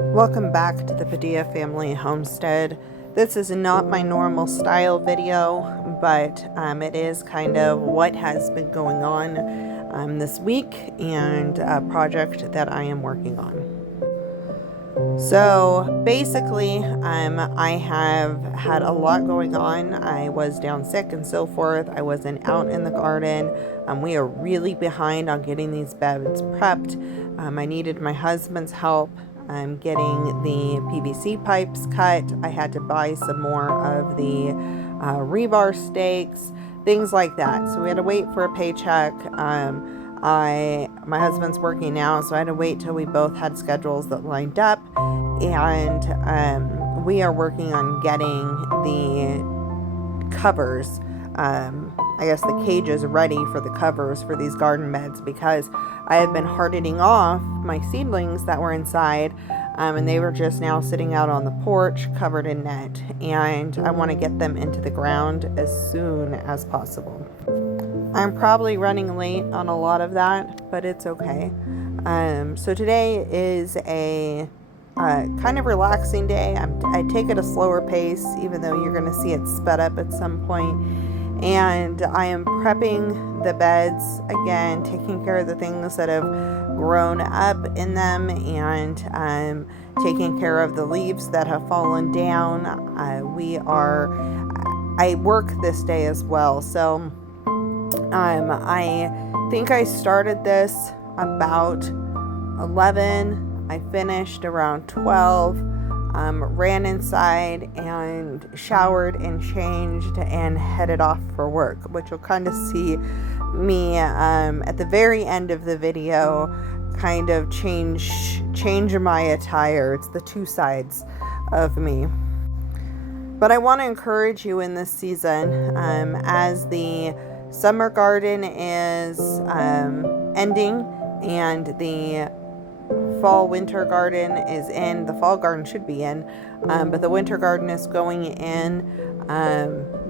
Welcome back to the Padilla Family Homestead. This is not my normal style video, but it is kind of what has been going on this week and a project that I am working on. So basically, I have had a lot going on. I was down sick and so forth. I wasn't out in the garden. We are really behind on getting these beds prepped. I needed my husband's help getting the PVC pipes cut. I had to buy some more of the rebar stakes, things like that. So we had to wait for a paycheck. My husband's working now, so I had to wait till we both had schedules that lined up, and we are working on getting the covers, I guess the cages ready for the covers for these garden beds, because I had been hardening off my seedlings that were inside, and they were just now sitting out on the porch covered in net, and I want to get them into the ground as soon as possible. I'm probably running late on a lot of that, but it's okay. So today is a kind of relaxing day. I take it a slower pace, even though you're going to see it sped up at some point. And I am prepping the beds again, taking care of the things that have grown up in them, and taking care of the leaves that have fallen down. I work this day as well, so I think I started this about 11. I finished around 12. Ran inside and showered and changed and headed off for work, which you'll kind of see me at the very end of the video kind of change my attire. It's the two sides of me. But I want to encourage you in this season, as the summer garden is ending and the fall winter garden is in. The fall garden should be in, but the winter garden is going in.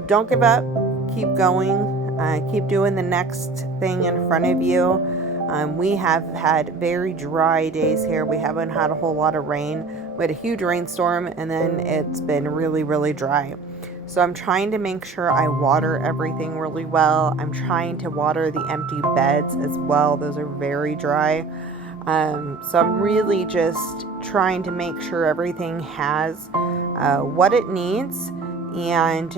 Don't give up. Keep going. Keep doing the next thing in front of you. We have had very dry days here. We haven't had a whole lot of rain. We had a huge rainstorm, and then it's been really, really dry. So I'm trying to make sure I water everything really well. I'm trying to water the empty beds as well. Those are very dry. So I'm really just trying to make sure everything has what it needs, and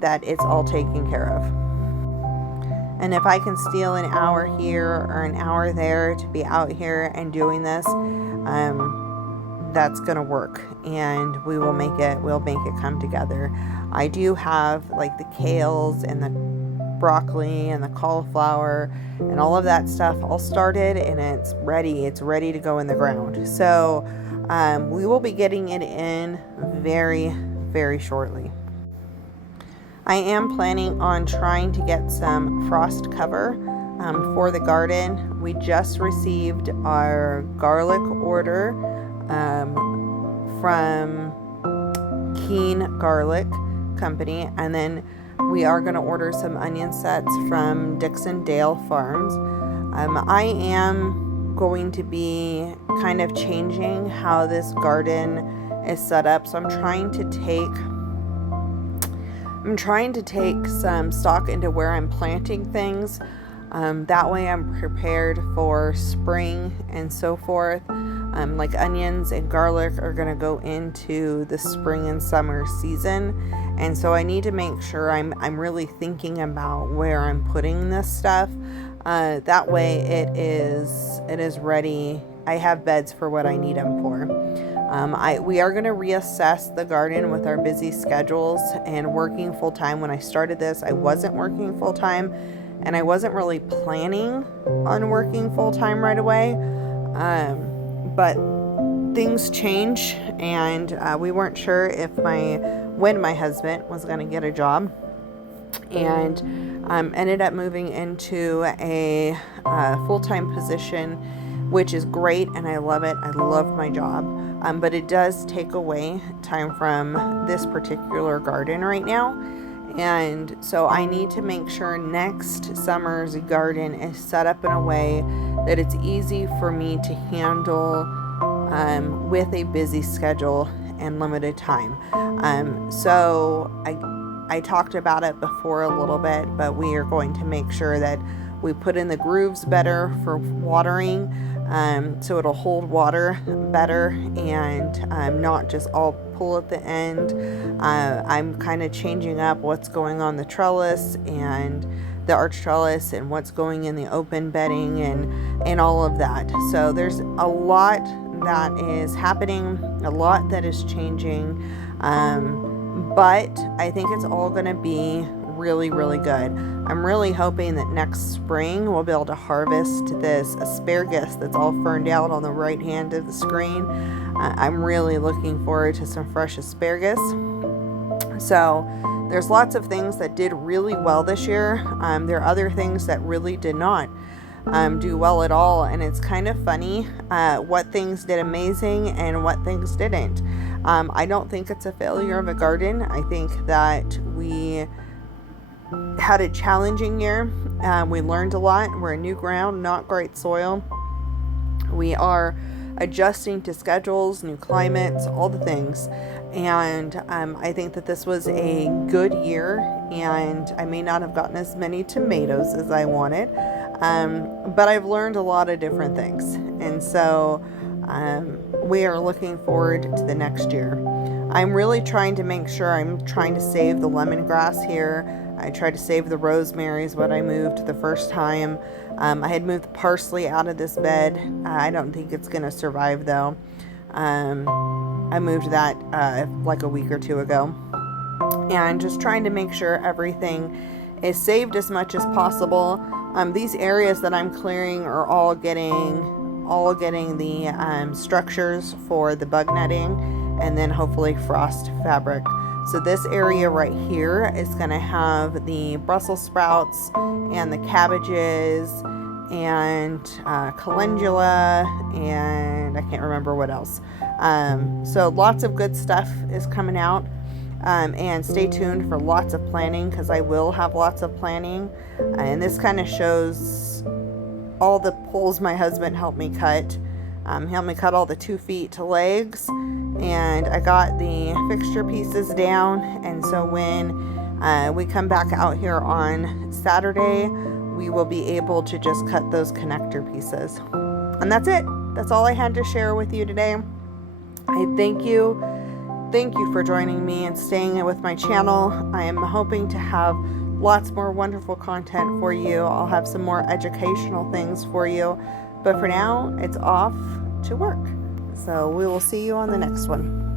that it's all taken care of. And if I can steal an hour here or an hour there to be out here and doing this, that's gonna work, and we'll make it come together. I do have like the kales and the broccoli and the cauliflower and all of that stuff all started, and it's ready to go in the ground. So we will be getting it in very, very shortly. I am planning on trying to get some frost cover for the garden. We just received our garlic order from Keen Garlic Company, and then we are going to order some onion sets from Dixon Dale Farms. I am going to be kind of changing how this garden is set up, so I'm trying to take some stock into where I'm planting things. That way I'm prepared for spring and so forth. Like onions and garlic are going to go into the spring and summer season, and so I need to make sure I'm really thinking about where I'm putting this stuff. That way it is ready. I have beds for what I need them for. We are going to reassess the garden with our busy schedules and working full time. When I started this, I wasn't working full time, and I wasn't really planning on working full time right away. But things change, and we weren't sure when my husband was going to get a job, and ended up moving into a full-time position, which is great, and I love it. I love my job, but it does take away time from this particular garden right now. And so I need to make sure next summer's garden is set up in a way that it's easy for me to handle with a busy schedule and limited time. So I talked about it before a little bit, but we are going to make sure that we put in the grooves better for watering, so it'll hold water better and not just all pull at the end. I'm kind of changing up what's going on the trellis and the arch trellis and what's going in the open bedding and all of that. So there's a lot that is happening, a lot that is changing, but I think it's all going to be really, really good. I'm really hoping that next spring we'll be able to harvest this asparagus that's all ferned out on the right hand of the screen. I'm really looking forward to some fresh asparagus. So there's lots of things that did really well this year. There are other things that really did not do well at all, and it's kind of funny what things did amazing and what things didn't. I don't think it's a failure of a garden. I think that we had a challenging year. We learned a lot. We're in new ground, not great soil. We are adjusting to schedules, new climates, all the things. And I think that this was a good year, and I may not have gotten as many tomatoes as I wanted, but I've learned a lot of different things. And so we are looking forward to the next year. I'm really trying to make sure I'm trying to save the lemongrass here. I tried to save the rosemaries when I moved the first time. I had moved the parsley out of this bed. I don't think it's going to survive though. I moved that like a week or two ago. And just trying to make sure everything is saved as much as possible. These areas that I'm clearing are all getting the structures for the bug netting and then hopefully frost fabric. So this area right here is going to have the Brussels sprouts and the cabbages and calendula, and I can't remember what else. So lots of good stuff is coming out, and stay tuned for lots of planning, because I will have lots of planning. And this kind of shows all the poles my husband helped me cut. He helped me cut all the 2 feet to legs, and I got the fixture pieces down. And so when we come back out here on Saturday, we will be able to just cut those connector pieces. And that's it. That's all I had to share with you today. I thank you. Thank you for joining me and staying with my channel. I am hoping to have lots more wonderful content for you. I'll have some more educational things for you. But for now, it's off to work. So we will see you on the next one.